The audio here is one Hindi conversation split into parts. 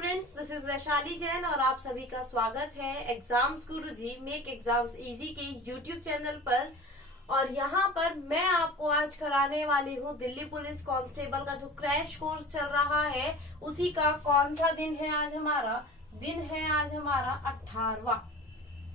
Students, this is Vaishali Jain और आप सभी का स्वागत है एग्जाम्स गुरुजी मेक एग्जाम्स इजी के यूट्यूब चैनल पर। और यहाँ पर मैं आपको आज कराने वाली हूँ दिल्ली पुलिस कांस्टेबल का जो क्रैश कोर्स चल रहा है उसी का कौन सा दिन है आज हमारा 18वां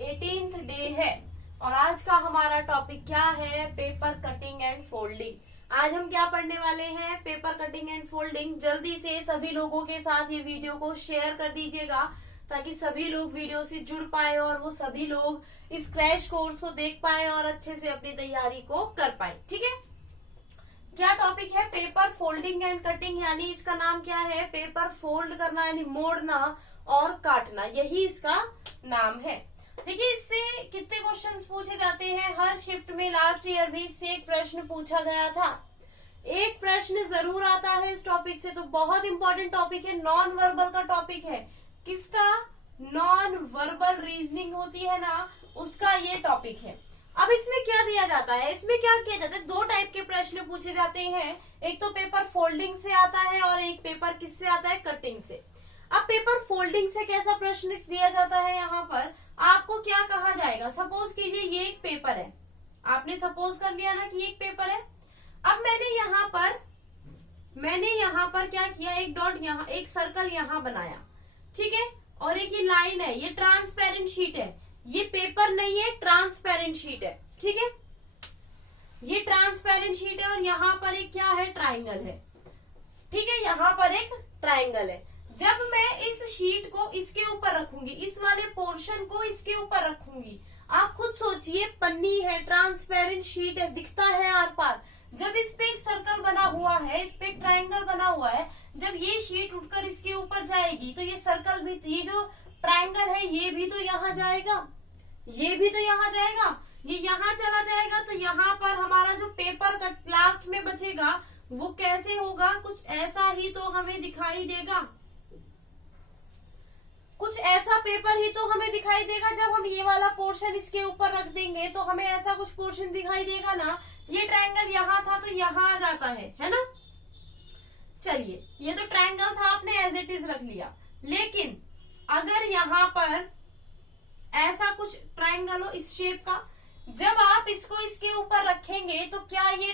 18th डे है। और आज का हमारा टॉपिक क्या है? Paper cutting and folding. आज हम क्या पढ़ने वाले हैं? Paper cutting and folding. जल्दी से सभी लोगों के साथ ये वीडियो को शेयर कर दीजिएगा ताकि सभी लोग वीडियो से जुड़ पाए और वो सभी लोग इस क्रैश कोर्स को देख पाए और अच्छे से अपनी तैयारी को कर पाए। ठीक है, क्या टॉपिक है? पेपर फोल्डिंग एंड कटिंग, यानी इसका नाम क्या है? पेपर फोल्ड करना यानी मोड़ना और काटना, यही इसका नाम है। देखिए, इससे कितने क्वेश्चंस पूछे जाते हैं हर शिफ्ट में। लास्ट ईयर भी इससे एक प्रश्न पूछा गया था। एक प्रश्न जरूर आता है इस टॉपिक से, तो बहुत इंपॉर्टेंट टॉपिक है। नॉन वर्बल का टॉपिक है। किसका? नॉन वर्बल रीजनिंग होती है ना, उसका ये टॉपिक है। अब इसमें क्या दिया जाता है? इसमें क्या किया जाता है? दो टाइप के प्रश्न पूछे जाते हैं। एक तो पेपर फोल्डिंग से आता है और एक पेपर किससे आता है? कटिंग से। अब पेपर फोल्डिंग से कैसा प्रश्न दिया जाता है? यहाँ पर आपको क्या कहा जाएगा? सपोज कीजिए ये एक पेपर है, आपने सपोज कर लिया ना कि एक पेपर है। अब मैंने यहाँ पर क्या किया? एक डॉट यहाँ, एक सर्कल यहाँ बनाया, ठीक है। और एक ये लाइन है, ये ट्रांसपेरेंट शीट है, ये पेपर नहीं है, ट्रांसपेरेंट शीट है, ठीक है। ये ट्रांसपेरेंट शीट है और यहाँ पर एक क्या है? ट्राइंगल है, ठीक है। यहाँ पर एक ट्राइंगल है। जब मैं इस शीट को इसके ऊपर रखूंगी, इस वाले पोर्शन को इसके ऊपर रखूंगी, आप खुद सोचिए, पन्नी है, ट्रांसपेरेंट शीट है, दिखता है आर पार। जब इस पे एक सर्कल बना हुआ है, इस पे एक ट्राइंगल बना हुआ है, जब ये शीट उठकर इसके ऊपर जाएगी तो ये सर्कल भी, ये जो ट्राइंगल है ये भी तो यहाँ जाएगा, ये भी तो यहाँ जाएगा, ये यहाँ चला जाएगा। तो यहाँ पर हमारा जो पेपर का लास्ट में बचेगा वो कैसे होगा? कुछ ऐसा ही तो हमें दिखाई देगा, कुछ ऐसा पेपर ही तो हमें दिखाई देगा। जब हम ये वाला पोर्शन इसके ऊपर रख देंगे तो हमें ऐसा कुछ पोर्शन दिखाई देगा ना। ये ट्रायंगल यहाँ था तो यहाँ आ जाता है ना। चलिए, ये तो ट्रायंगल था, आपने एज इट इज रख लिया। लेकिन अगर यहाँ पर ऐसा कुछ ट्रायंगल हो इस शेप का, जब आप इसको इसके ऊपर रखेंगे तो क्या ये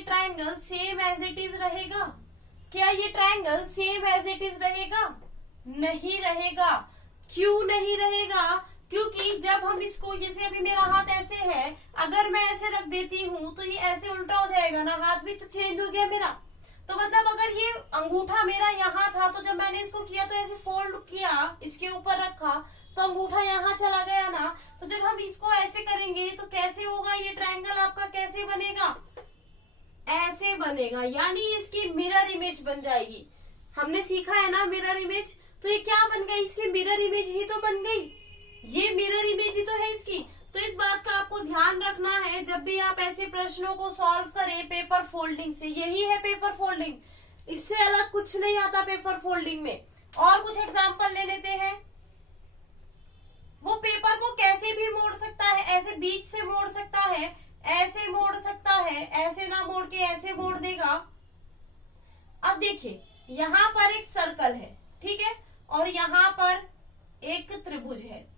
triangle same as it is रहेगा? क्या ये triangle same as it is रहेगा? नहीं रहेगा। क्यों नहीं रहेगा? क्योंकि जब हम इसको, जैसे अभी मेरा हाथ ऐसे है, अगर मैं ऐसे रख देती हूँ तो ये ऐसे उल्टा हो जाएगा ना, हाथ भी तो चेंज हो गया मेरा। तो मतलब अगर ये अंगूठा मेरा यहाँ था तो जब मैंने इसको किया तो ऐसे फोल्ड किया, इसके ऊपर रखा तो अंगूठा यहाँ चला गया ना। तो जब हम इसको ऐसे करेंगे तो कैसे होगा? ये ट्रायंगल आपका कैसे बनेगा? ऐसे बनेगा, यानी इसकी मिरर इमेज बन जाएगी। हमने सीखा है ना मिरर इमेज, तो ये क्या बन गई? इसकी मिरर इमेज ही तो बन गई, ये मिरर इमेज ही तो है इसकी। तो इस बात का आपको ध्यान रखना है जब भी आप ऐसे प्रश्नों को सॉल्व करें पेपर फोल्डिंग से। यही है पेपर फोल्डिंग, इससे अलग कुछ नहीं आता पेपर फोल्डिंग में। और कुछ एग्जाम्पल ले लेते हैं। वो पेपर को कैसे भी मोड़ सकता है, ऐसे बीच से मोड़ सकता है, ऐसे मोड़ सकता है, ऐसे ना मोड़ के ऐसे मोड़ देगा। अब देखिए, यहाँ पर एक सर्कल है, ठीक है, और यहाँ पर एक त्रिभुज है।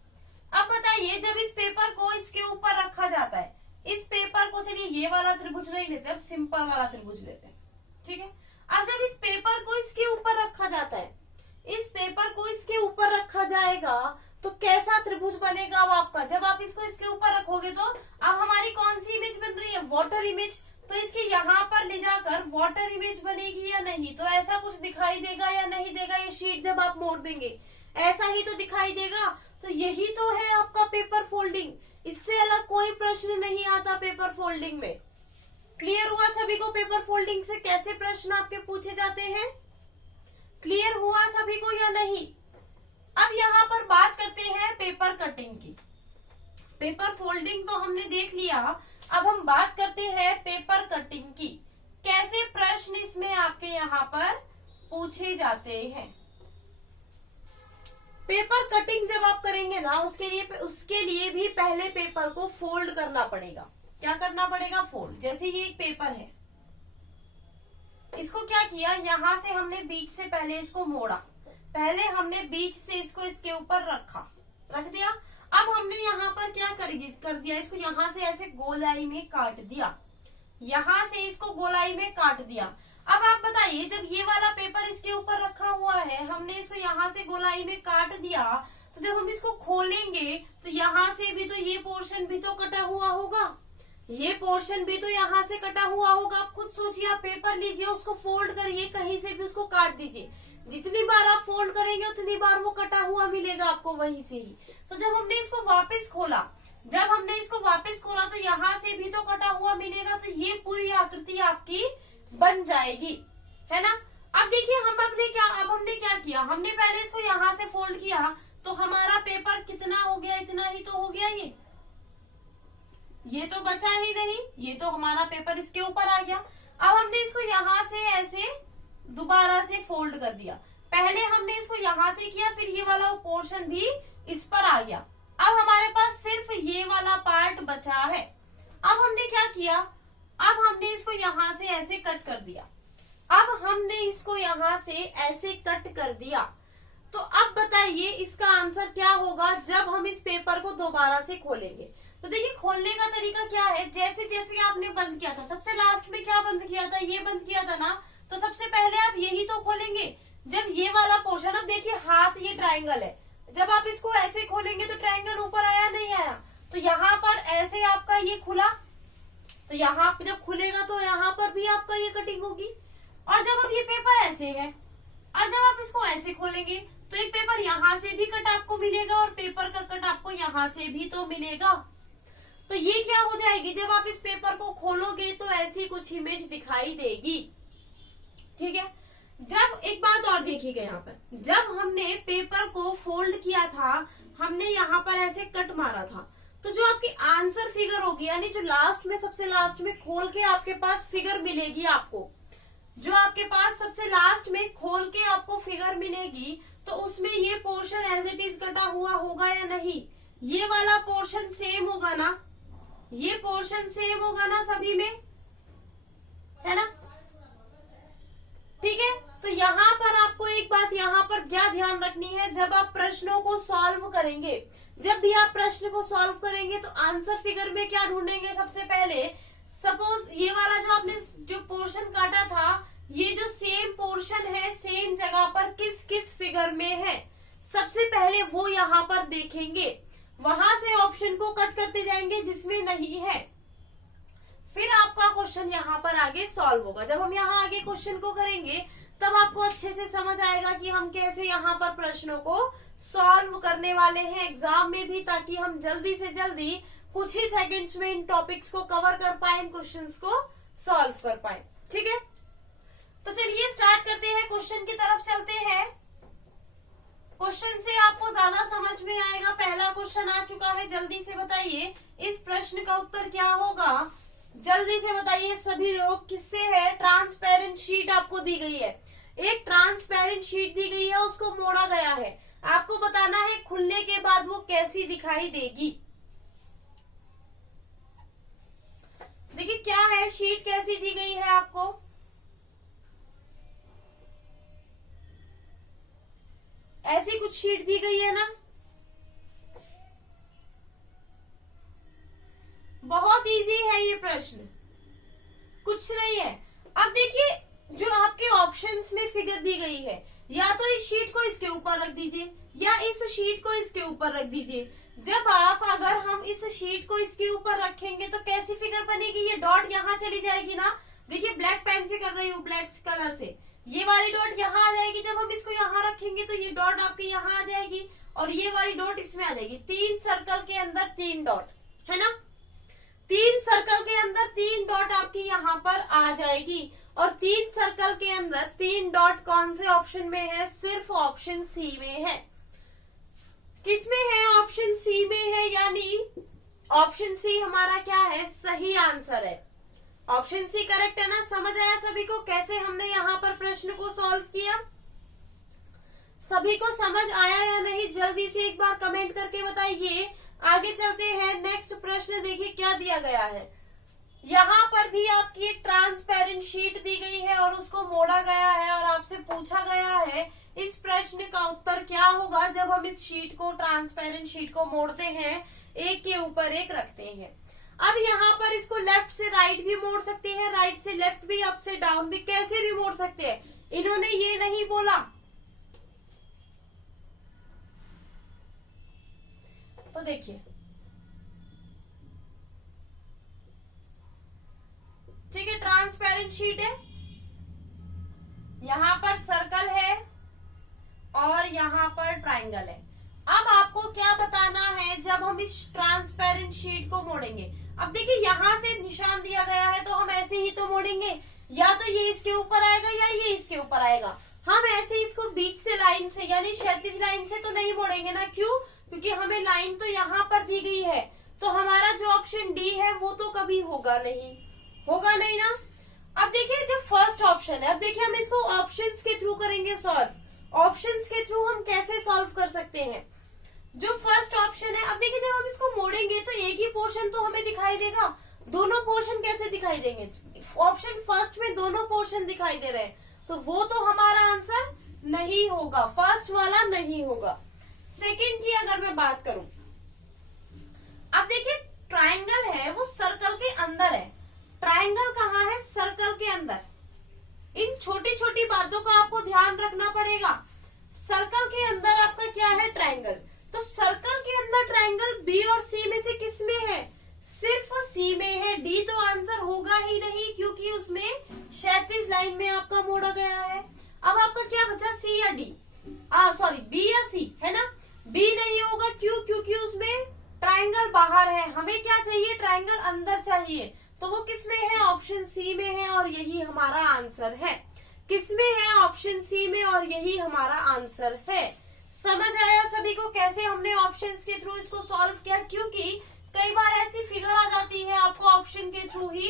अब बताइए, जब इस पेपर को इसके ऊपर रखा जाता है, इस पेपर को, चलिए ये वाला त्रिभुज नहीं लेते, अब सिंपल वाला त्रिभुज लेते हैं, ठीक है। अब जब इस पेपर को इसके ऊपर रखा जाता है, इस पेपर को इसके ऊपर रखा जाएगा तो कैसा त्रिभुज बनेगा अब आपका? जब आप इसको इसके ऊपर रखोगे तो अब हमारी कौन सी इमेज बन रही है? Water image. तो इसके यहाँ पर ले जाकर वाटर इमेज बनेगी या नहीं? तो ऐसा कुछ दिखाई देगा या नहीं देगा? ये शीट जब आप मोड़ देंगे ऐसा ही तो दिखाई देगा। तो यही तो है आपका पेपर फोल्डिंग, इससे अलग कोई प्रश्न नहीं आता पेपर फोल्डिंग में। क्लियर हुआ सभी को पेपर फोल्डिंग से कैसे प्रश्न आपके पूछे जाते हैं? क्लियर हुआ सभी को या नहीं? अब यहाँ पर बात करते हैं पेपर कटिंग की। पेपर फोल्डिंग तो हमने देख लिया, अब हम बात करते हैं पेपर कटिंग की। कैसे प्रश्न इसमें आपके यहाँ पर पूछे जाते हैं? पेपर कटिंग जब आप करेंगे ना, उसके लिए भी पहले पेपर को फोल्ड करना पड़ेगा। क्या करना पड़ेगा? फोल्ड। जैसे ये एक पेपर है, इसको क्या किया, यहाँ से हमने बीच से पहले इसको मोड़ा, पहले हमने बीच से इसको इसके ऊपर रख दिया। अब हमने यहाँ पर क्या कर दिया, इसको यहाँ से ऐसे गोलाई में काट दिया, यहाँ से इसको गोलाई में काट दिया। अब आप बताइए, जब ये वाला पेपर इसके ऊपर रखा हुआ है, हमने इसको यहाँ से गोलाई में काट दिया, तो जब हम इसको खोलेंगे तो यहाँ से भी तो ये पोर्शन भी तो कटा हुआ होगा, ये पोर्शन भी तो यहाँ से कटा हुआ होगा। आप खुद सोचिए, आप पेपर लीजिए, उसको फोल्ड करिए, कहीं से भी उसको काट दीजिए, जितनी बार आप फोल्ड करेंगे उतनी बार वो कटा हुआ मिलेगा आपको वहीं से ही। तो जब हमने इसको वापस खोला, तो यहाँ से भी तो कटा हुआ मिलेगा, तो ये पूरी आकृति आपकी बन जाएगी, है ना। अब देखिए हमने क्या किया, हमने पहले इसको यहाँ से फोल्ड किया, तो हमारा पेपर कितना हो गया, इतना ही तो हो गया, ये तो बचा ही नहीं, ये तो हमारा पेपर इसके ऊपर आ गया। अब हमने इसको यहाँ से ऐसे दोबारा से फोल्ड कर दिया, पहले हमने इसको यहाँ से किया, फिर ये वाला पोर्शन भी इस पर आ गया। अब हमारे पास सिर्फ ये वाला पार्ट बचा है। अब हमने क्या किया, अब हमने इसको यहाँ से ऐसे कट कर दिया, तो अब बताइए इसका आंसर क्या होगा जब हम इस पेपर को दोबारा से खोलेंगे। तो देखिए खोलने का तरीका क्या है, जैसे जैसे आपने बंद किया था, सबसे लास्ट में क्या बंद किया था, ये बंद किया था ना, तो सबसे पहले आप यही तो खोलेंगे। जब ये वाला पोर्शन, अब देखिए हाथ ये ट्रायंगल है, जब आप इसको ऐसे खोलेंगे तो ट्रायंगल ऊपर आया नहीं आया, तो यहाँ पर ऐसे आपका ये खुला, तो यहाँ पे जब खुलेगा तो यहाँ पर भी आपका ये कटिंग होगी। और जब अब ये पेपर ऐसे है, और जब आप इसको ऐसे खोलेंगे तो एक पेपर यहाँ से भी कट आपको मिलेगा और पेपर का कट आपको यहाँ से भी तो मिलेगा। तो ये क्या हो जाएगी, जब आप इस पेपर को खोलोगे तो ऐसी कुछ इमेज दिखाई देगी, ठीक है। जब एक बात और देखिएगा, यहाँ पर जब हमने पेपर को फोल्ड किया था, हमने यहाँ पर ऐसे कट मारा था, तो जो आपकी आंसर फिगर होगी, यानी जो लास्ट में सबसे लास्ट में खोल के आपके पास फिगर मिलेगी, आपको जो आपके पास सबसे लास्ट में खोल के आपको फिगर मिलेगी, तो उसमें ये पोर्शन एज इट इज कटा हुआ होगा या नहीं, ये वाला पोर्शन सेम होगा ना, ये पोर्शन सेम होगा ना सभी में, है ना, ठीक है। तो यहाँ पर आपको एक बात यहाँ पर क्या ध्यान रखनी है, जब आप प्रश्नों को सॉल्व करेंगे, जब भी आप प्रश्न को सॉल्व करेंगे तो आंसर फिगर में क्या ढूंढेंगे, सबसे पहले सपोज ये वाला जो आपने जो पोर्शन काटा था, ये जो सेम पोर्शन है सेम जगह पर किस किस फिगर में है, सबसे पहले वो यहाँ पर देखेंगे, वहां से ऑप्शन को कट करते जाएंगे जिसमें नहीं है, फिर आपका क्वेश्चन यहाँ पर आगे सॉल्व होगा। जब हम यहाँ आगे क्वेश्चन को करेंगे तब आपको अच्छे से समझ आएगा कि हम कैसे यहाँ पर प्रश्नों को सॉल्व करने वाले हैं एग्जाम में भी, ताकि हम जल्दी से जल्दी कुछ ही सेकंड्स में इन टॉपिक्स को कवर कर पाए, इन क्वेश्चंस को सॉल्व कर पाए, ठीक है। तो चलिए स्टार्ट करते हैं, क्वेश्चन की तरफ चलते हैं। क्वेश्चन से आपको ज्यादा समझ में आएगा। पहला क्वेश्चन आ चुका है, जल्दी से बताइए इस प्रश्न का उत्तर क्या होगा, जल्दी से बताइए सभी लोग। किससे है, ट्रांसपेरेंट शीट आपको दी गई है, एक ट्रांसपेरेंट शीट दी गई है, उसको मोड़ा गया है, आपको बताना है खुलने के बाद वो कैसी दिखाई देगी। देखिए क्या है, शीट कैसी दी गई है आपको, ऐसी कुछ शीट दी गई है ना, बहुत इजी है ये प्रश्न, कुछ नहीं है। अब देखिए जो आपके ऑप्शंस में फिगर दी गई है, या तो इस शीट को इसके ऊपर रख दीजिए या इस शीट को इसके ऊपर रख दीजिए। जब आप अगर हम इस शीट को इसके ऊपर रखेंगे तो कैसी फिगर बनेगी, ये डॉट यहाँ चली जाएगी ना, देखिए ब्लैक पेन से कर रही हूँ, ब्लैक कलर से, ये वाली डॉट यहाँ आ जाएगी। जब हम इसको यहाँ रखेंगे तो ये डॉट आपकी यहाँ आ जाएगी और ये वाली डॉट इसमें आ जाएगी। 3 सर्कल के अंदर 3 डॉट, है ना, 3 सर्कल के अंदर 3 डॉट आपकी यहाँ पर आ जाएगी। और 3 सर्कल के अंदर 3 डॉट कौन से ऑप्शन में है, सिर्फ ऑप्शन सी में है। किसमें है, ऑप्शन सी में है, यानी ऑप्शन सी हमारा क्या है, सही आंसर है। ऑप्शन सी करेक्ट है ना। समझ आया सभी को कैसे हमने यहाँ पर प्रश्न को सॉल्व किया, सभी को समझ आया या नहीं, जल्दी से एक बार कमेंट करके बताइए। आगे चलते हैं, नेक्स्ट प्रश्न देखिए क्या दिया गया है। यहाँ पर भी आपकी एक ट्रांसपेरेंट शीट दी गई है और उसको मोड़ा गया है और आपसे पूछा गया है इस प्रश्न का उत्तर क्या होगा जब हम इस शीट को, ट्रांसपेरेंट शीट को मोड़ते हैं, एक के ऊपर एक रखते हैं। अब यहाँ पर इसको लेफ्ट से राइट भी मोड़ सकते हैं, राइट से लेफ्ट भी, अप से डाउन भी, कैसे भी मोड़ सकते हैं। इन्होंने ये नहीं बोला, तो देखिए ठीक है, ट्रांसपेरेंट शीट है, यहां पर सर्कल है और यहां पर ट्राइंगल है। अब आपको क्या बताना है जब हम इस ट्रांसपेरेंट शीट को मोड़ेंगे। अब देखिए यहां से निशान दिया गया है तो हम ऐसे ही तो मोड़ेंगे, या तो ये इसके ऊपर आएगा या ये इसके ऊपर आएगा। हम ऐसे इसको बीच से लाइन से यानी क्षैतिज लाइन से तो नहीं मोड़ेंगे ना, क्यों? क्योंकि हमें लाइन तो यहाँ पर दी गई है, तो हमारा जो ऑप्शन डी है वो तो कभी होगा नहीं, होगा नहीं ना। अब देखिए जो फर्स्ट ऑप्शन है, अब देखिए हम इसको ऑप्शंस के थ्रू करेंगे सॉल्व। ऑप्शंस के थ्रू हम कैसे सॉल्व कर सकते हैं? जो फर्स्ट ऑप्शन है, अब देखिए जब हम इसको मोड़ेंगे तो एक ही पोर्शन तो हमें दिखाई देगा, दोनों पोर्शन कैसे दिखाई देंगे? ऑप्शन फर्स्ट में दोनों पोर्शन दिखाई दे रहे हैं, तो वो तो हमारा आंसर नहीं होगा, फर्स्ट वाला नहीं होगा। सेकंड की अगर मैं बात करूं, अब देखिए ट्राइंगल है वो सर्कल के अंदर है, ट्राइंगल कहाँ है? सर्कल के अंदर। इन छोटी छोटी बातों का आपको ध्यान रखना पड़ेगा। सर्कल के अंदर आपका क्या है? ट्राइंगल। तो सर्कल के अंदर ट्राइंगल बी और सी में से किस में है? सिर्फ सी में है, डी तो आंसर होगा ही नहीं क्योंकि उसमें क्षैतिज लाइन में आपका मोड़ा गया है। अब आपका क्या बचा? सी या डी? सॉरी, बी या सी, है ना? बी नहीं होगा, क्यों? क्योंकि उसमें ट्राइंगल बाहर है, हमें क्या चाहिए? ट्राइंगल अंदर चाहिए, तो वो किस में है? ऑप्शन सी में है और यही हमारा आंसर है। किस में है? ऑप्शन सी में और यही हमारा आंसर है। समझ आया सभी को कैसे हमने ऑप्शंस के थ्रू इसको सॉल्व किया? क्योंकि कई बार ऐसी फिगर आ जाती है, आपको ऑप्शन के थ्रू ही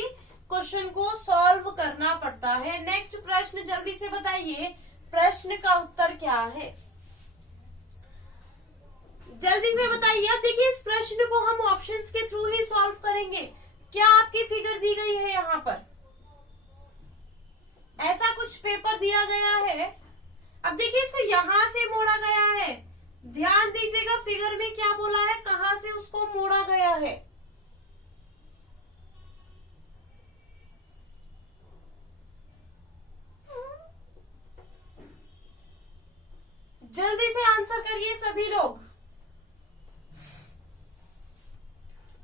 क्वेश्चन को सॉल्व करना पड़ता है। नेक्स्ट प्रश्न जल्दी से बताइए, प्रश्न का उत्तर क्या है? जल्दी से बताइए। अब देखिए इस प्रश्न को हम ऑप्शंस के थ्रू ही सॉल्व करेंगे। क्या आपकी फिगर दी गई है? यहाँ पर ऐसा कुछ पेपर दिया गया है। अब देखिए इसको यहां से मोड़ा गया है, ध्यान दीजिएगा फिगर में क्या बोला है, कहां से उसको मोड़ा गया है। जल्दी से आंसर करिए सभी लोग।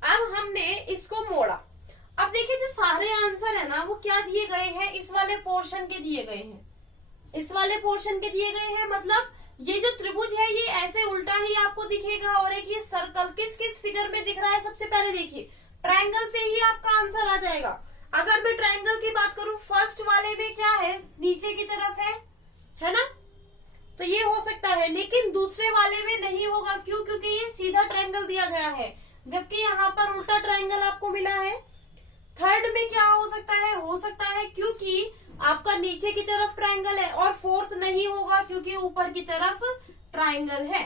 अब हमने इसको मोड़ा। अब देखिए जो सारे आंसर है ना वो क्या दिए गए हैं? इस वाले पोर्शन के दिए गए हैं, इस वाले पोर्शन के दिए गए हैं। मतलब ये जो त्रिभुज है ये ऐसे उल्टा ही आपको दिखेगा, और एक ये सर्कल किस किस फिगर में दिख रहा है? सबसे पहले देखिए ट्रायंगल से ही आपका आंसर आ जाएगा। अगर मैं ट्रायंगल की बात करूं, फर्स्ट वाले में क्या है? नीचे की तरफ है ना? तो ये हो सकता है, लेकिन दूसरे वाले में नहीं होगा। क्यों? क्योंकि ये सीधा ट्रायंगल दिया गया है, जबकि यहाँ पर उल्टा ट्रायंगल आपको मिला है। थर्ड में क्या हो सकता है? हो सकता है क्योंकि आपका नीचे की तरफ ट्रायंगल है, और फोर्थ नहीं होगा क्योंकि ऊपर की तरफ ट्रायंगल है।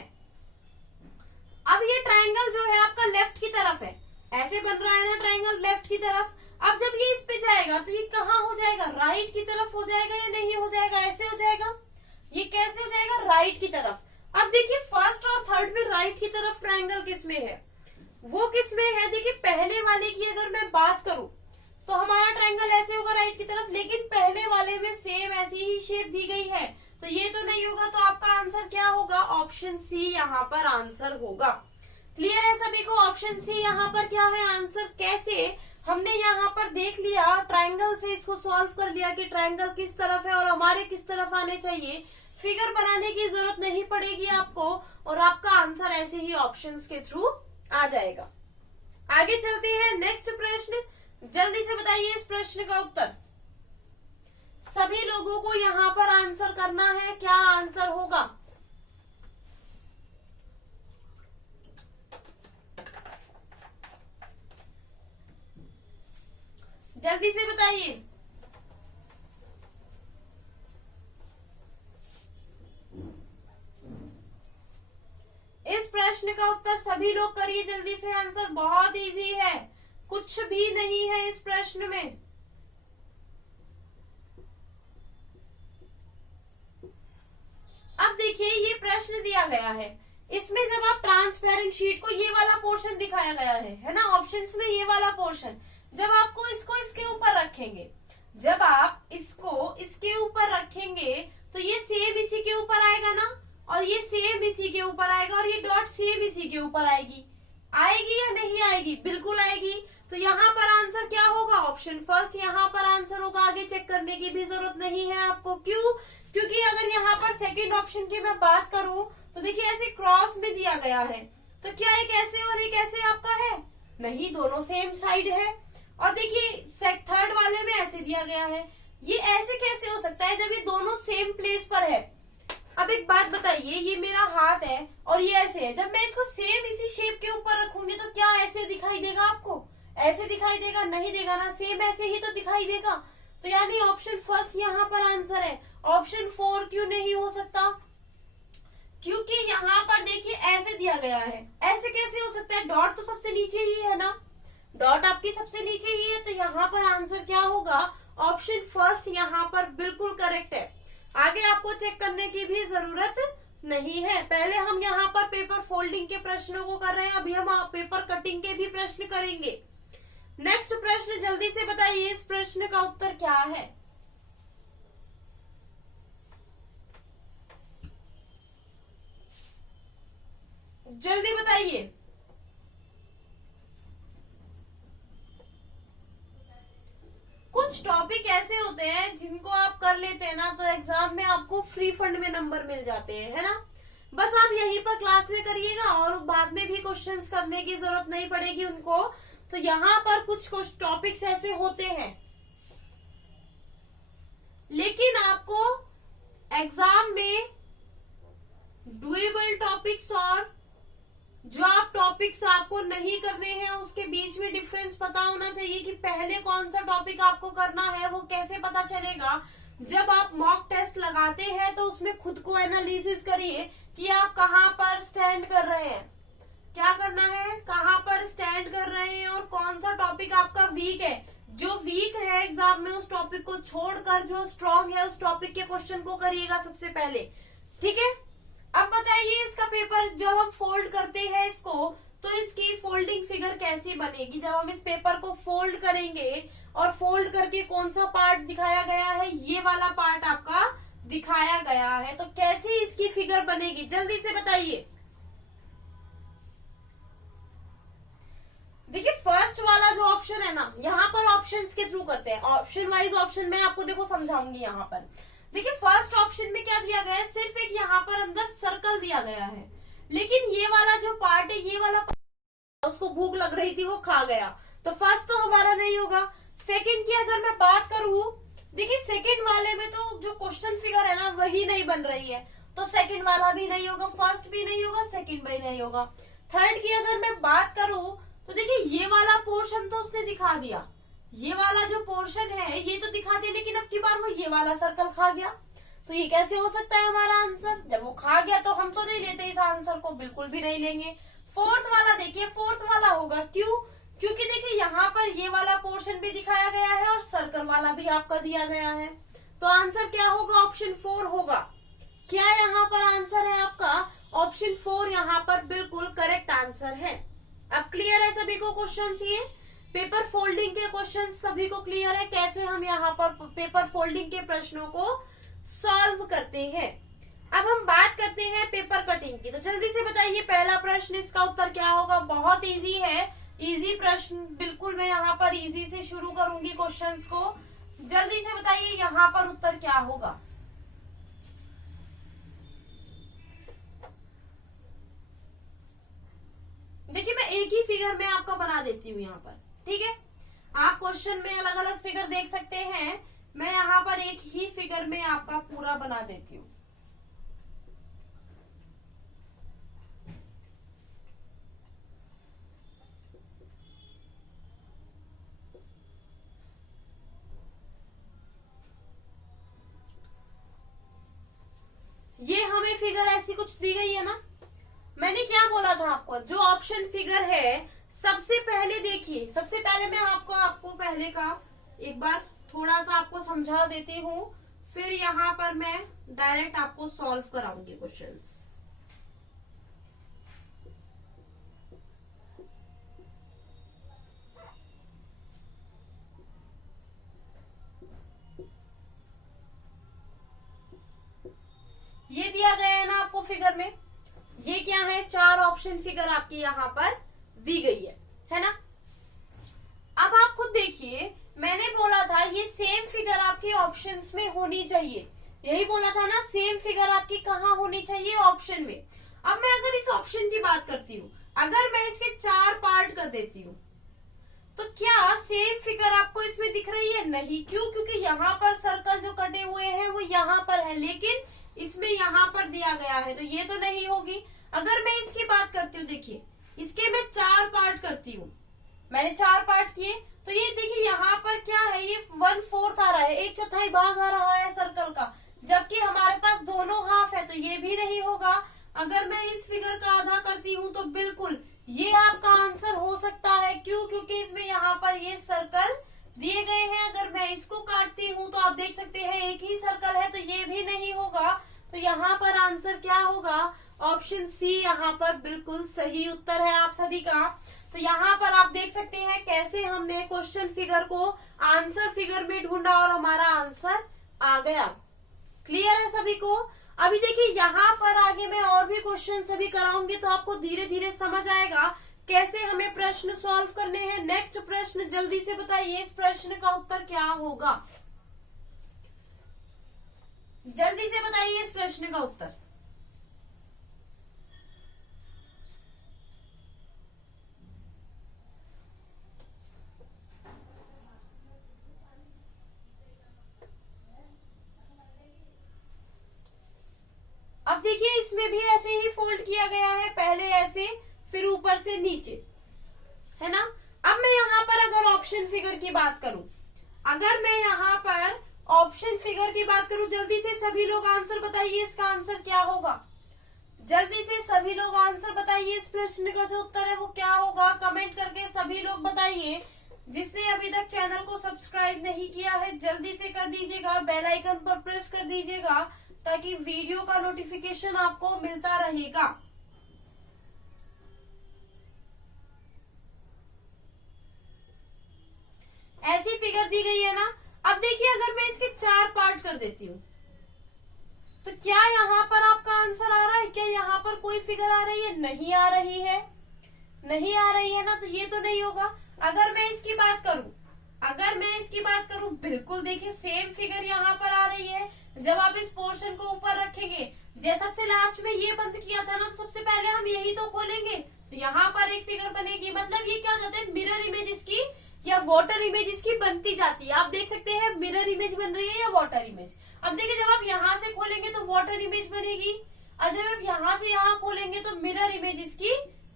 अब ये ट्रायंगल जो है आपका लेफ्ट की तरफ है, ऐसे बन रहा है ना ट्रायंगल लेफ्ट की तरफ। अब जब ये इस पे जाएगा तो ये कहाँ हो जाएगा? राइट की तरफ हो जाएगा या नहीं हो जाएगा? ऐसे हो जाएगा। ये कैसे हो जाएगा? राइट की तरफ। अब देखिए फर्स्ट और थर्ड में राइट की तरफ ट्रायंगल किस में है? वो किस में है? देखिए पहले वाले की अगर मैं बात करूं तो हमारा ट्रायंगल ऐसे होगा राइट की तरफ, लेकिन पहले वाले में सेम ऐसी ही शेप दी गई है, तो ये तो नहीं होगा। तो आपका आंसर क्या होगा? ऑप्शन सी यहाँ पर आंसर होगा। क्लियर है सभी को? ऑप्शन सी यहाँ पर क्या है आंसर। कैसे? हमने यहाँ पर देख लिया, ट्रायंगल से इसको सॉल्व कर लिया कि ट्रायंगल किस तरफ है और हमारे किस तरफ आने चाहिए। फिगर बनाने की जरूरत नहीं पड़ेगी आपको, और आपका आंसर ऐसे ही ऑप्शंस के थ्रू आ जाएगा। आगे चलते हैं, नेक्स्ट प्रश्न जल्दी से बताइए इस प्रश्न का उत्तर। सभी लोगों को यहाँ पर आंसर करना है, क्या आंसर होगा? जल्दी से बताइए। इस प्रश्न का उत्तर सभी लोग करिए जल्दी से। आंसर बहुत इजी है, कुछ भी नहीं है इस प्रश्न में। अब देखिए ये प्रश्न दिया गया है, इसमें जब आप ट्रांसपेरेंट शीट को ये वाला पोर्शन दिखाया गया है ना, ऑप्शंस में ये वाला पोर्शन, जब आपको इसको इसके ऊपर रखेंगे, जब आप इसको इसके ऊपर रखेंगे तो ये सेम इसी के ऊपर आएगा ना, और ये सेम इसी के ऊपर आएगा, और ये डॉट सेम इसी के ऊपर आएगी। आएगी या नहीं आएगी? बिल्कुल आएगी। तो यहाँ पर आंसर क्या होगा? ऑप्शन फर्स्ट यहाँ पर आंसर होगा। आगे चेक करने की भी जरूरत नहीं है आपको। क्यों? क्योंकि अगर यहाँ पर सेकंड ऑप्शन की मैं बात करूं तो देखिए ऐसे क्रॉस में दिया गया है, तो क्या एक ऐसे और एक ऐसे आपका है? नहीं, दोनों सेम साइड है। और देखिए थर्ड वाले में ऐसे दिया गया है, ये ऐसे कैसे हो सकता है जब ये दोनों सेम प्लेस पर है? अब एक बात बताइए, ये मेरा हाथ है और ये ऐसे है, जब मैं इसको सेम इसी शेप के ऊपर रखूंगी तो क्या ऐसे दिखाई देगा आपको? ऐसे दिखाई देगा? नहीं देगा ना, सेम ऐसे ही तो दिखाई देगा। तो यानी ऑप्शन फर्स्ट यहाँ पर आंसर है। ऑप्शन 4 क्यों नहीं हो सकता? क्योंकि यहाँ पर देखिए ऐसे दिया गया है, ऐसे कैसे हो सकता है? डॉट तो सबसे नीचे ही है ना, डॉट आपकी सबसे नीचे ही है, तो यहाँ पर आंसर क्या होगा? ऑप्शन फर्स्ट यहाँ पर बिल्कुल करेक्ट है। आगे आपको चेक करने की भी जरूरत नहीं है। पहले हम यहाँ पर पेपर फोल्डिंग के प्रश्नों को कर रहे हैं, अभी हम पेपर कटिंग के भी प्रश्न करेंगे। नेक्स्ट प्रश्न जल्दी से बताइए, इस प्रश्न का उत्तर क्या है? जल्दी बताइए। कुछ टॉपिक ऐसे होते हैं जिनको आप कर लेते हैं ना तो एग्जाम में आपको फ्री फंड में नंबर मिल जाते हैं, है ना। बस आप यहीं पर क्लास में करिएगा और बाद में भी क्वेश्चंस करने की जरूरत नहीं पड़ेगी उनको। तो यहाँ पर कुछ टॉपिक्स ऐसे होते हैं, लेकिन आपको एग्जाम में डुएबल टॉपिक्स और जो आप टॉपिक्स आपको नहीं करने हैं उसके बीच में डिफरेंस पता होना चाहिए कि पहले कौन सा टॉपिक आपको करना है। वो कैसे पता चलेगा? जब आप मॉक टेस्ट लगाते हैं तो उसमें खुद को एनालिसिस करिए कि आप कहाँ पर स्टैंड कर रहे हैं, क्या करना है, कहाँ पर स्टैंड कर रहे हैं, और कौन सा टॉपिक आपका वीक है। जो वीक है एग्जाम में उस टॉपिक को छोड़कर जो स्ट्रांग है उस टॉपिक के क्वेश्चन को करिएगा सबसे पहले, ठीक है। अब बताइए इसका पेपर जब हम फोल्ड करते हैं इसको, तो इसकी फोल्डिंग फिगर कैसी बनेगी? जब हम इस पेपर को फोल्ड करेंगे और फोल्ड करके कौन सा पार्ट दिखाया गया है? ये वाला पार्ट आपका दिखाया गया है, तो कैसी इसकी फिगर बनेगी? जल्दी से बताइए। देखिए फर्स्ट वाला जो ऑप्शन है ना, यहाँ पर ऑप्शंस के थ्रू करते हैं, ऑप्शन वाइज ऑप्शन में आपको देखो समझाऊंगी। यहाँ पर देखिए फर्स्ट ऑप्शन में क्या दिया गया है? सिर्फ एक यहाँ पर अंदर सर्कल दिया गया है, लेकिन ये वाला जो पार्ट है, ये वाला उसको भूख लग रही थी वो खा गया, तो फर्स्ट तो हमारा नहीं होगा। सेकंड की अगर मैं बात करूं, देखिए सेकंड वाले में तो जो क्वेश्चन फिगर है ना वही नहीं बन रही है, तो सेकंड वाला भी नहीं होगा, फर्स्ट भी नहीं होगा, सेकंड भी नहीं होगा। थर्ड की अगर मैं बात करूं तो देखिए ये वाला पोर्शन तो उसने दिखा दिया, ये वाला जो पोर्शन है ये तो दिखा दिया, लेकिन अब की बार वो ये वाला सर्कल खा गया, तो ये कैसे हो सकता है हमारा आंसर? जब वो खा गया तो हम तो नहीं लेते इस आंसर को, बिल्कुल भी नहीं लेंगे। फोर्थ वाला देखिए, फोर्थ वाला होगा। क्यों? क्योंकि देखिए यहाँ पर ये वाला पोर्शन भी दिखाया गया है और सर्कल वाला भी आपका दिया गया है, तो आंसर क्या होगा? ऑप्शन 4 होगा। क्या यहाँ पर आंसर है आपका? ऑप्शन 4 यहाँ पर बिल्कुल करेक्ट आंसर है। अब क्लियर है सभी को क्वेश्चन? ये पेपर फोल्डिंग के क्वेश्चन सभी को क्लियर है कैसे हम यहाँ पर पेपर फोल्डिंग के प्रश्नों को सॉल्व करते हैं। अब हम बात करते हैं पेपर कटिंग की, तो जल्दी से बताइए पहला प्रश्न इसका उत्तर क्या होगा? बहुत इजी है, इजी प्रश्न, बिल्कुल मैं यहाँ पर इजी से शुरू करूंगी क्वेश्चंस को। जल्दी से बताइए यहाँ पर उत्तर क्या होगा? देखिए मैं एक ही फिगर में आपका बना देती हूँ यहाँ पर, ठीक है। आप क्वेश्चन में अलग अलग फिगर देख सकते हैं, मैं यहाँ पर एक ही फिगर में आपका पूरा बना देती हूँ। ये हमें फिगर ऐसी कुछ दी गई है ना, मैंने क्या बोला था आपको? जो ऑप्शन फिगर है सबसे पहले देखिए, सबसे पहले मैं आपको पहले का एक बार थोड़ा सा आपको समझा देती हूँ, फिर यहाँ पर मैं डायरेक्ट आपको सॉल्व कराऊंगी क्वेश्चंस। ये दिया गया है ना आपको फिगर में, ये क्या है, 4 ऑप्शन फिगर आपकी यहाँ पर दी गई है ना। अब आप खुद देखिए, मैंने बोला था ये सेम फिगर आपके ऑप्शंस में होनी चाहिए, यही बोला था ना, सेम फिगर आपकी कहाँ होनी चाहिए, ऑप्शन में। अब मैं अगर इस ऑप्शन की बात करती हूँ, अगर मैं इसके 4 पार्ट कर देती हूँ, तो क्या सेम फिगर आपको इसमें दिख रही है? नहीं। क्यों? क्योंकि यहाँ पर सर्कल जो कटे हुए हैं वो यहाँ पर है, लेकिन इसमें यहाँ पर दिया गया है, तो ये तो नहीं होगी। अगर मैं इसकी बात करती हूँ, देखिए इसके मैं 4 पार्ट करती हूँ, मैंने 4 पार्ट किए, तो ये देखिए यहाँ पर क्या है, ये 1/4 आ रहा है, 1/4 भाग आ रहा है सर्कल का, जबकि हमारे पास दोनों हाफ है, तो ये भी नहीं होगा। अगर मैं इस फिगर का आधा करती हूँ तो बिल्कुल ये आपका आंसर हो सकता है। क्यों? क्योंकि इसमें यहाँ पर ये सर्कल दिए गए हैं। अगर मैं इसको काटती हूँ तो आप देख सकते हैं एक ही सर्कल है, तो ये भी नहीं होगा। तो यहाँ पर आंसर क्या होगा? ऑप्शन सी यहाँ पर बिल्कुल सही उत्तर है आप सभी का। तो यहाँ पर आप देख सकते हैं कैसे हमने क्वेश्चन फिगर को आंसर फिगर में ढूंढा और हमारा आंसर आ गया। क्लियर है सभी को? अभी देखिए यहाँ पर आगे मैं और भी क्वेश्चन सभी कराऊंगी, तो आपको धीरे धीरे समझ आएगा कैसे हमें प्रश्न सॉल्व करने हैं। नेक्स्ट प्रश्न जल्दी से बताइए, इस प्रश्न का उत्तर क्या होगा? जल्दी से बताइए इस प्रश्न का उत्तर। अब देखिए इसमें भी ऐसे ही फोल्ड किया गया है, पहले ऐसे फिर ऊपर से नीचे, है ना। अब मैं यहाँ पर अगर ऑप्शन फिगर की बात करूं, अगर मैं यहाँ पर ऑप्शन फिगर की बात करूं, जल्दी से सभी लोग आंसर बताइए, इसका आंसर क्या होगा? जल्दी से सभी लोग आंसर बताइए, इस प्रश्न का जो उत्तर है वो क्या होगा? कमेंट करके सभी लोग बताइए। जिसने अभी तक चैनल को सब्सक्राइब नहीं किया है जल्दी से कर दीजिएगा, बेल आइकन पर प्रेस कर दीजिएगा, ताकि वीडियो का नोटिफिकेशन आपको मिलता रहेगा। ऐसी फिगर दी गई है ना। अब देखिए अगर मैं इसके 4 पार्ट कर देती हूँ, तो क्या यहाँ पर आपका आंसर आ रहा है? क्या यहाँ पर कोई फिगर आ रही है? नहीं आ रही है, नहीं आ रही है ना, तो ये तो नहीं होगा। अगर मैं इसकी बात करूं, अगर मैं इसकी बात करूं, बिल्कुल देखिए सेम फिगर यहाँ पर आ रही है। जब आप इस पोर्शन को ऊपर रखेंगे, जैसे सबसे लास्ट में ये बंद किया था ना, तो सबसे पहले हम यही तो खोलेंगे, तो यहाँ पर एक फिगर बनेगी। मतलब ये क्या हो जाता है, मिरर इमेज इसकी या वाटर इमेज इसकी बनती जाती है। आप देख सकते हैं मिरर इमेज बन रही है या वाटर इमेज। अब देखिए जब आप यहाँ से खोलेंगे तो वाटर इमेज बनेगी, और जब आप यहाँ से यहाँ खोलेंगे तो मिरर इमेज इसकी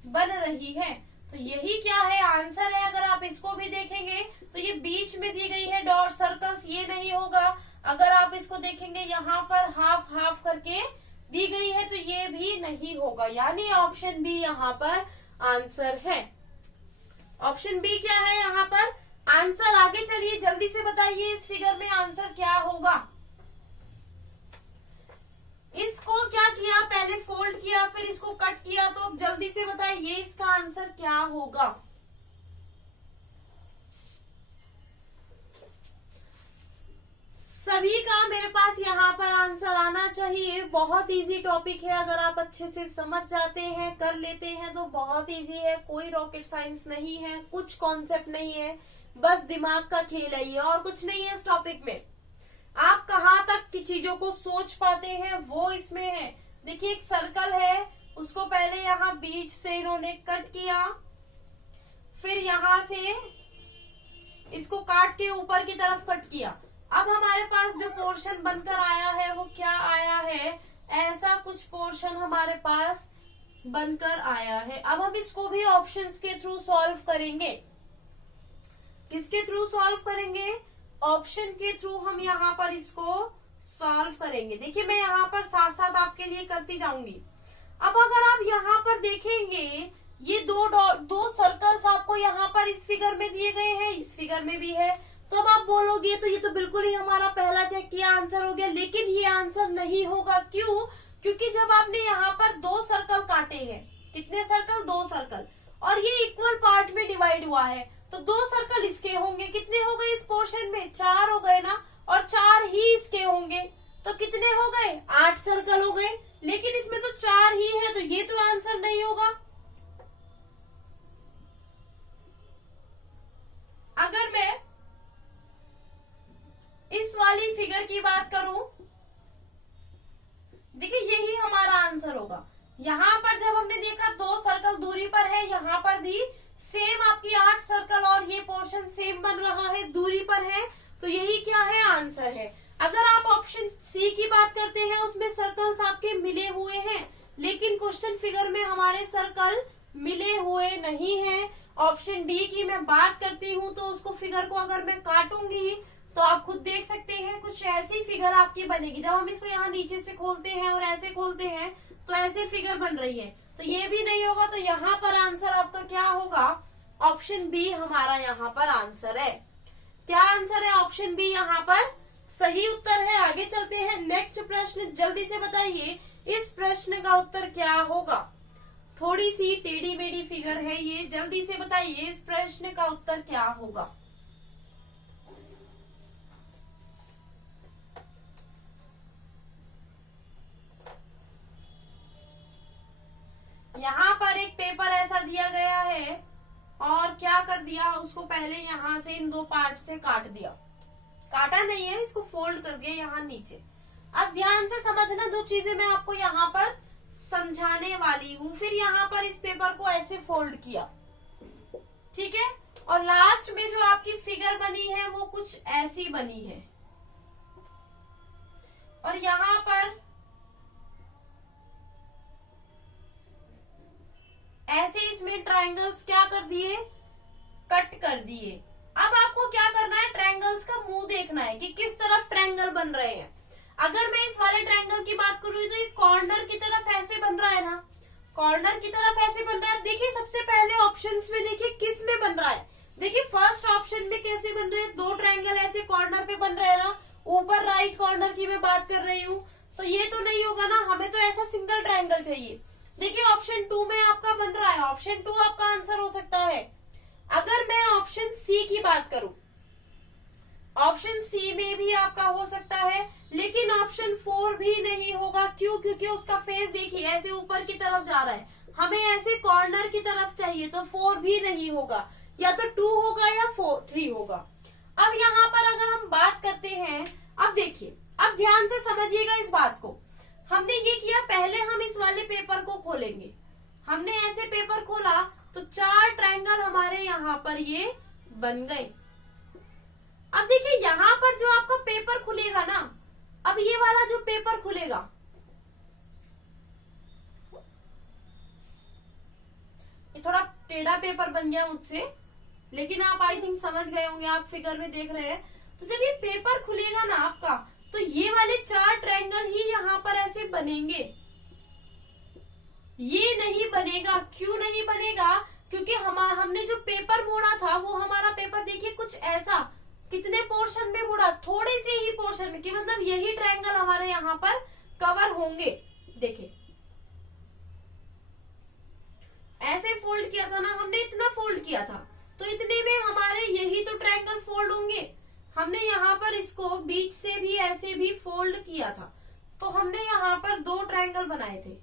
बन रही है। तो यही क्या है, आंसर है। अगर आप इसको भी देखेंगे तो ये बीच में दी गई है डॉट सर्कल्स, ये नहीं होगा। अगर आप इसको देखेंगे यहाँ पर हाफ हाफ करके दी गई है, तो ये भी नहीं होगा। यानी ऑप्शन बी यहाँ पर आंसर है। ऑप्शन बी क्या है यहाँ पर आंसर? आगे चलिए जल्दी से बताइए इस फिगर में आंसर क्या होगा। इसको क्या किया, पहले फोल्ड किया फिर इसको कट किया, तो जल्दी से बताइए इसका आंसर क्या होगा। सभी का मेरे पास यहाँ पर आंसर आना चाहिए। बहुत इजी टॉपिक है, अगर आप अच्छे से समझ जाते हैं, कर लेते हैं, तो बहुत इजी है। कोई रॉकेट साइंस नहीं है, कुछ कॉन्सेप्ट नहीं है, बस दिमाग का खेल है ये, और कुछ नहीं है इस टॉपिक में। आप कहाँ तक की चीजों को सोच पाते हैं वो इसमें है। देखिए एक सर्कल है, उसको पहले यहाँ बीच से इन्होंने कट किया, फिर यहाँ से इसको काट के ऊपर की तरफ कट किया। अब हमारे पास जो पोर्शन बनकर आया है वो क्या आया है, ऐसा कुछ पोर्शन हमारे पास बनकर आया है। अब हम इसको भी ऑप्शंस के थ्रू सॉल्व करेंगे। किसके थ्रू सॉल्व करेंगे? ऑप्शन के थ्रू हम यहाँ पर इसको सॉल्व करेंगे। देखिए मैं यहाँ पर साथ साथ आपके लिए करती जाऊंगी। अब अगर आप यहाँ पर देखेंगे ये दो सर्कल्स आपको यहाँ पर इस फिगर में दिए गए हैं, इस फिगर में भी है। तो अब आप बोलोगे तो ये तो बिल्कुल ही हमारा पहला चेक किया आंसर हो गया, लेकिन ये आंसर नहीं होगा। क्यों? क्योंकि जब आपने यहाँ पर दो सर्कल काटे हैं, कितने सर्कल? दो सर्कल, और ये इक्वल पार्ट में डिवाइड हुआ है, तो दो सर्कल इसके होंगे। कितने हो गए इस पोर्शन में? 4 हो गए ना, और 4 ही इसके होंगे, तो कितने हो गए? 8 सर्कल हो गए। लेकिन इसमें तो 4 ही है, तो ये तो आंसर नहीं होगा। अगर मैं इस वाली फिगर की बात करूं, देखिए यही हमारा आंसर होगा। यहाँ पर जब हमने देखा 2 सर्कल दूरी पर है, यहाँ पर भी सेम आपकी 8 सर्कल और ये पोर्शन सेम बन रहा है, दूरी पर है, तो यही क्या है? आंसर है। अगर आप ऑप्शन सी की बात करते हैं, उसमें सर्कल्स आपके मिले हुए हैं, लेकिन क्वेश्चन फिगर में हमारे सर्कल मिले हुए नहीं हैं। ऑप्शन डी की मैं बात करती हूँ, तो उसको फिगर को अगर मैं काटूंगी तो आप खुद देख सकते हैं कुछ ऐसी फिगर आपकी बनेगी। जब हम इसको यहाँ नीचे से खोलते हैं और ऐसे खोलते हैं तो ऐसे फिगर बन रही है, तो ये भी नहीं होगा। तो यहाँ पर आंसर आपका क्या होगा? ऑप्शन बी हमारा यहाँ पर आंसर है। क्या आंसर है? ऑप्शन बी यहाँ पर सही उत्तर है। आगे चलते हैं, नेक्स्ट प्रश्न जल्दी से बताइए, इस प्रश्न का उत्तर क्या होगा? थोड़ी सी टेढ़ी मेढ़ी फिगर है ये, जल्दी से बताइए इस प्रश्न का उत्तर क्या होगा? यहाँ पर एक पेपर ऐसा दिया गया है, और क्या कर दिया, उसको पहले यहाँ से इन 2 पार्ट से काट दिया। काटा नहीं है, इसको फोल्ड कर दिया यहाँ नीचे। अब ध्यान से समझना, जो चीजें मैं आपको यहाँ पर समझाने वाली हूँ। फिर यहाँ पर इस पेपर को ऐसे फोल्ड किया, ठीक है, और लास्ट में जो आपकी फिगर बनी है वो कुछ ऐसी बनी है। और यहाँ पर ऐसे इसमें ट्रायंगल्स क्या कर दिए? कट कर दिए। अब आपको क्या करना है? ट्रायंगल्स का मुंह देखना है कि किस तरफ ट्रायंगल बन रहे हैं। अगर मैं इस वाले ट्रायंगल की बात करूँ तो ये कॉर्नर की तरफ ऐसे बन रहा है ना, कॉर्नर की तरफ ऐसे बन रहा है। देखिए सबसे पहले ऑप्शंस में देखिए किस में बन रहा है। देखिए फर्स्ट ऑप्शन में कैसे बन रहे हैं? 2 ट्रायंगल ऐसे कॉर्नर पे बन रहे हैं ना, ऊपर राइट कॉर्नर की मैं बात कर रही हूँ, तो ये तो नहीं होगा ना, हमें तो ऐसा सिंगल ट्रायंगल चाहिए। देखिए ऑप्शन 2 में आपका बन रहा है, ऑप्शन 2 आपका आंसर हो सकता है। अगर मैं ऑप्शन सी की बात करूं, ऑप्शन सी में भी आपका हो सकता है, लेकिन ऑप्शन 4 भी नहीं होगा। क्यों? क्योंकि उसका फेस देखिए ऐसे ऊपर की तरफ जा रहा है, हमें ऐसे कॉर्नर की तरफ चाहिए, तो 4 भी नहीं होगा, या तो 2 होगा या 3 होगा। अब यहाँ पर अगर हम बात करते हैं, अब देखिए, अब ध्यान से समझिएगा इस बात को। हमने ये किया, पहले हम इस वाले पेपर को खोलेंगे। हमने ऐसे पेपर खोला तो 4 ट्रायंगल हमारे यहाँ पर ये बन गए। अब देखिए यहाँ पर जो आपका पेपर खुलेगा ना, अब ये वाला जो पेपर खुलेगा, ये थोड़ा टेढ़ा पेपर बन गया मुझसे, लेकिन आप आई थिंक समझ गए होंगे, आप फिगर में देख रहे हैं। तो जब ये पेपर खुलेगा ना आपका, तो ये वाले 4 ट्रायंगल ही यहाँ पर ऐसे बनेंगे, ये नहीं बनेगा। क्यों नहीं बनेगा? क्योंकि हमने जो पेपर मोड़ा था वो हमारा पेपर देखिए कुछ ऐसा, कितने पोर्शन में मुड़ा? थोड़े से ही पोर्शन में, कि मतलब यही ट्रायंगल हमारे यहाँ पर कवर होंगे। देखिए ऐसे फोल्ड किया था ना हमने, इतना फोल्ड किया था, तो इतने में हमारे यही तो ट्रायंगल फोल्ड होंगे। हमने यहाँ पर इसको बीच से भी ऐसे भी फोल्ड किया था, तो हमने यहाँ पर 2 ट्रायंगल बनाए थे।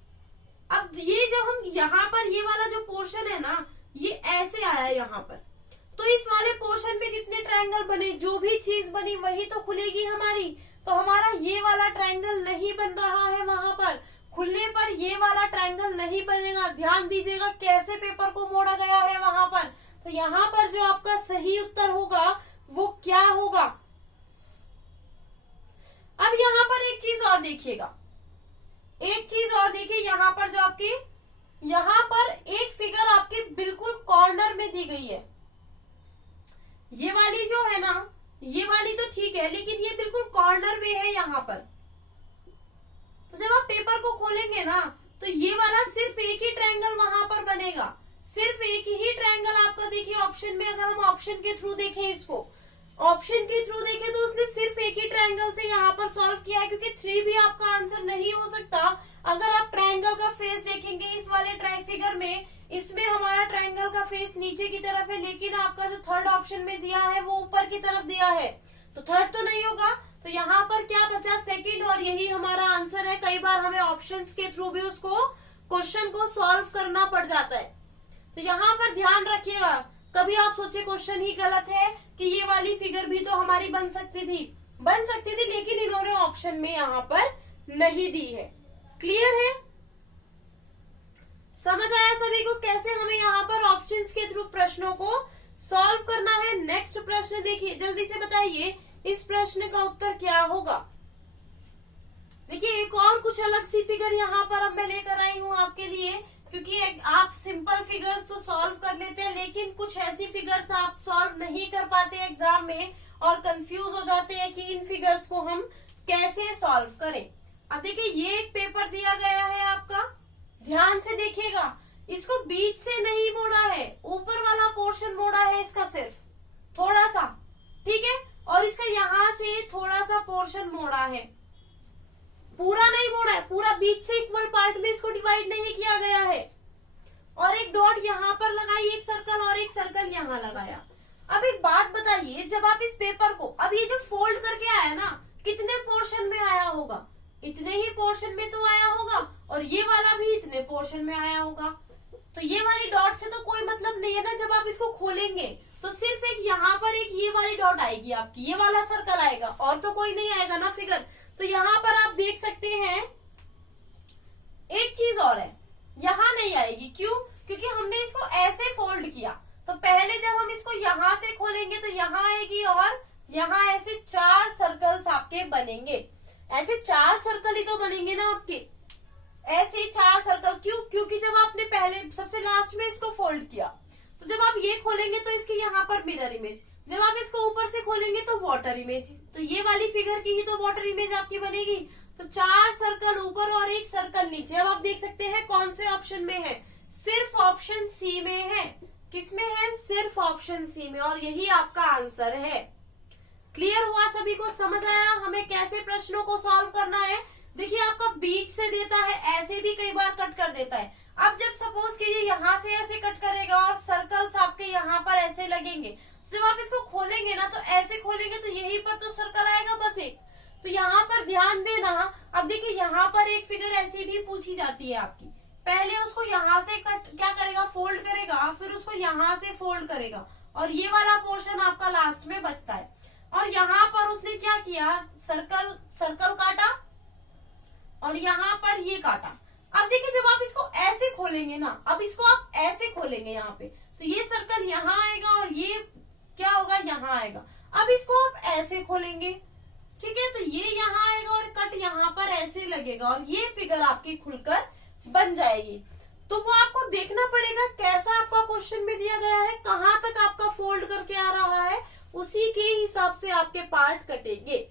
अब ये जब हम यहाँ पर ये वाला जो पोर्शन है ना, ये ऐसे आया यहाँ पर, तो इस वाले पोर्शन में जितने ट्रायंगल बने, जो भी चीज बनी वही तो खुलेगी हमारी। तो हमारा ये वाला ट्रायंगल नहीं बन रहा है, वहां पर खुलने पर ये वाला ट्रायंगल नहीं बनेगा। ध्यान दीजिएगा कैसे पेपर को मोड़ा गया है वहां पर। तो यहाँ पर जो आपका सही उत्तर होगा वो क्या होगा? अब यहाँ पर एक चीज और देखिएगा, एक चीज और देखिए, यहाँ पर जो आपकी, यहाँ पर एक फिगर आपके बिल्कुल कॉर्नर में दी गई है। ये वाली जो है ना, ये वाली तो ठीक है, लेकिन ये बिल्कुल कॉर्नर में है यहाँ पर। तो जब आप पेपर को खोलेंगे ना, तो ये वाला सिर्फ एक ही ट्रायंगल वहां पर बनेगा, सिर्फ एक ही ट्रायंगल आपका देखिए ऑप्शन में, अगर हम ऑप्शन के थ्रू देखें इसको, ऑप्शन के थ्रू देखें तो उसने सिर्फ एक ही ट्रायंगल से यहाँ पर सॉल्व किया है, क्योंकि 3 भी आपका आंसर नहीं हो सकता। अगर आप ट्रायंगल का फेस देखेंगे इस वाले ट्राई फिगर में, इसमें हमारा ट्रायंगल का फेस नीचे की तरफ है, लेकिन आपका जो थर्ड ऑप्शन में दिया है वो ऊपर की तरफ दिया है, तो थर्ड तो नहीं होगा। तो यहाँ पर क्या बचा, सेकंड, और यही हमारा आंसर है। कई बार हमें ऑप्शंस के थ्रू भी उसको क्वेश्चन को सॉल्व करना पड़ जाता है, तो यहाँ पर ध्यान रखिएगा। कभी आप सोचे क्वेश्चन ही गलत है कि ये वाली फिगर भी तो हमारी बन सकती थी, लेकिन इन्होंने ऑप्शन में यहाँ पर नहीं दी है। क्लियर है? समझ आया सभी को कैसे हमें यहाँ पर ऑप्शंस के थ्रू प्रश्नों को सॉल्व करना है। नेक्स्ट प्रश्न देखिए, जल्दी से बताइए इस प्रश्न का उत्तर क्या होगा। देखिए एक और कुछ अलग सी फिगर यहाँ पर अब मैं लेकर आई हूँ आपके लिए, क्योंकि आप सिंपल फिगर्स तो सॉल्व कर लेते हैं, लेकिन कुछ ऐसी फिगर्स आप सॉल्व नहीं कर पाते एग्जाम में और कंफ्यूज हो जाते हैं कि इन फिगर्स को हम कैसे सॉल्व करें। अब देखिए ये एक पेपर दिया गया है आपका, ध्यान से देखिएगा, इसको बीच से नहीं मोड़ा है, ऊपर वाला पोर्शन मोड़ा है इसका सिर्फ थोड़ा सा, ठीक है, और इसका यहाँ से थोड़ा सा पोर्शन मोड़ा है, पूरा नहीं मोड़ा है, पूरा बीच से इक्वल पार्ट में इसको डिवाइड नहीं किया गया है। और एक डॉट यहाँ पर लगाई, एक सर्कल और एक सर्कल यहाँ लगाया। अब एक बात बताइए, जब आप इस पेपर को, अब ये जो फोल्ड करके आया ना, कितने पोर्शन में आया होगा, इतने ही पोर्शन में तो आया होगा, और ये वाला भी इतने पोर्शन में आया होगा। तो ये वाली डॉट से तो कोई मतलब नहीं है ना। जब आप इसको खोलेंगे तो सिर्फ एक यहाँ पर एक ये वाली डॉट आएगी आपकी, ये वाला सर्कल आएगा, और तो कोई नहीं आएगा ना फिगर। तो यहाँ पर आप देख सकते हैं एक चीज और है, यहाँ नहीं आएगी। क्यों? क्योंकि हमने इसको ऐसे फोल्ड किया, तो पहले जब हम इसको यहाँ से खोलेंगे तो यहाँ आएगी, और यहाँ ऐसे 4 सर्कल्स आपके बनेंगे। ऐसे 4 सर्कल ही तो बनेंगे ना आपके, ऐसे 4 सर्कल। क्यों? क्योंकि जब आपने पहले सबसे लास्ट में इसको फोल्ड किया, तो जब आप ये खोलेंगे तो इसके यहाँ पर मिरर इमेज, जब आप इसको ऊपर से खोलेंगे तो वाटर इमेज, तो ये वाली फिगर की ही तो वाटर इमेज आपकी बनेगी। तो 4 सर्कल ऊपर और एक सर्कल नीचे। अब आप देख सकते हैं कौन से ऑप्शन में है, सिर्फ ऑप्शन सी में है। किसमें है? सिर्फ ऑप्शन सी में, और यही आपका आंसर है। क्लियर हुआ सभी को? समझ आया हमें कैसे प्रश्नों को सॉल्व करना है। देखिए आपका बीच से देता है, ऐसे भी कई बार कट कर देता है। अब जब सपोज कीजिए यहाँ से ऐसे कट करेगा और सर्कल्स आपके यहाँ पर ऐसे लगेंगे, जब आप इसको खोलेंगे ना तो ऐसे खोलेंगे तो यहीं पर तो सर्कल आएगा बस एक। तो यहाँ पर ध्यान देना। अब देखिए यहाँ पर एक फिगर ऐसी भी पूछी जाती है आपकी, पहले उसको यहाँ से कट क्या करेगा, फोल्ड करेगा, फिर उसको यहाँ से फोल्ड करेगा, और ये वाला पोर्शन आपका लास्ट में बचता है। और यहाँ पर उसने क्या किया, सर्कल काटा और यहाँ पर ये काटा। अब देखिए जब आप इसको ऐसे खोलेंगे ना, अब इसको आप ऐसे खोलेंगे यहाँ पे, तो ये सर्कल यहाँ आएगा और ये क्या होगा, यहाँ आएगा। अब इसको आप ऐसे खोलेंगे, ठीक है, तो ये यहाँ आएगा और कट यहाँ पर ऐसे लगेगा, और ये फिगर आपकी खुलकर बन जाएगी। तो वो आपको देखना पड़ेगा कैसा आपका क्वेश्चन में दिया गया है, कहाँ तक आपका फोल्ड करके आ रहा है, उसी के हिसाब से आपके पार्ट कटेंगे,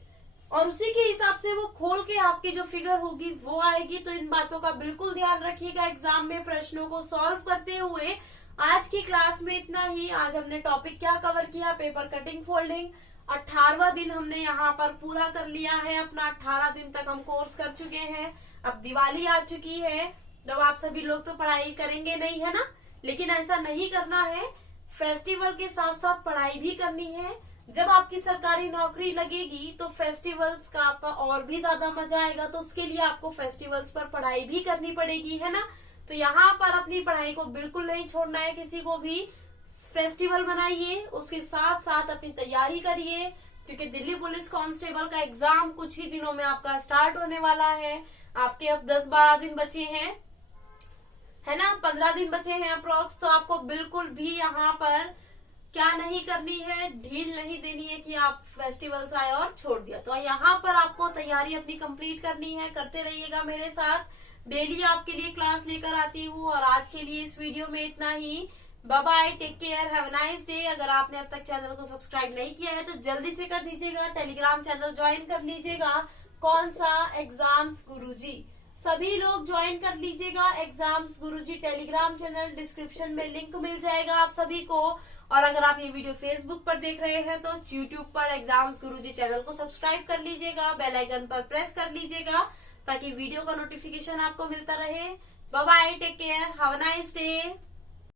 और उसी के हिसाब से वो खोल के आपकी जो फिगर होगी वो आएगी। तो इन बातों का बिल्कुल ध्यान रखिएगा एग्जाम में प्रश्नों को सॉल्व करते हुए। आज की क्लास में इतना ही। आज हमने टॉपिक क्या कवर किया, पेपर कटिंग फोल्डिंग। 18वां दिन हमने यहाँ पर पूरा कर लिया है अपना। 18 दिन तक हम कोर्स कर चुके हैं। अब दिवाली आ चुकी है, जब आप सभी लोग तो पढ़ाई करेंगे नहीं, है ना, लेकिन ऐसा नहीं करना है, फेस्टिवल के साथ साथ पढ़ाई भी करनी है। जब आपकी सरकारी नौकरी लगेगी तो फेस्टिवल्स का आपका और भी ज्यादा मजा आएगा, तो उसके लिए आपको फेस्टिवल्स पर पढ़ाई भी करनी पड़ेगी, है ना। तो यहाँ पर अपनी पढ़ाई को बिल्कुल नहीं छोड़ना है, किसी को भी फेस्टिवल मनाइए, उसके साथ साथ अपनी तैयारी करिए, क्योंकि दिल्ली पुलिस कांस्टेबल का एग्जाम कुछ ही दिनों में आपका स्टार्ट होने वाला है। आपके अब 10-12 दिन बचे हैं, है ना, 15 दिन बचे हैं अप्रोक्स। तो आपको बिल्कुल भी यहाँ पर क्या नहीं करनी है, ढील नहीं देनी है कि आप फेस्टिवल्स आए और छोड़ दिया। तो यहाँ पर आपको तैयारी अपनी कंप्लीट करनी है, करते रहिएगा मेरे साथ। डेली आपके लिए क्लास लेकर आती हूँ, और आज के लिए इस वीडियो में इतना ही। Bye bye, take care, have a nice day. अगर आपने अब तक चैनल को सब्सक्राइब नहीं किया है तो जल्दी से कर दीजिएगा। टेलीग्राम चैनल ज्वाइन कर लीजिएगा। कौन सा? एग्जाम्स गुरुजी। सभी लोग ज्वाइन कर लीजिएगा एग्जाम्स गुरुजी टेलीग्राम चैनल, डिस्क्रिप्शन में लिंक मिल जाएगा आप सभी को। और अगर आप ये वीडियो फेसबुक पर देख रहे हैं तो यूट्यूब पर एग्जाम्स गुरुजी चैनल को सब्सक्राइब कर लीजिएगा, बेल आइकन पर प्रेस कर लीजिएगा ताकि वीडियो का नोटिफिकेशन आपको मिलता रहे। Bye bye, take care, have a nice day.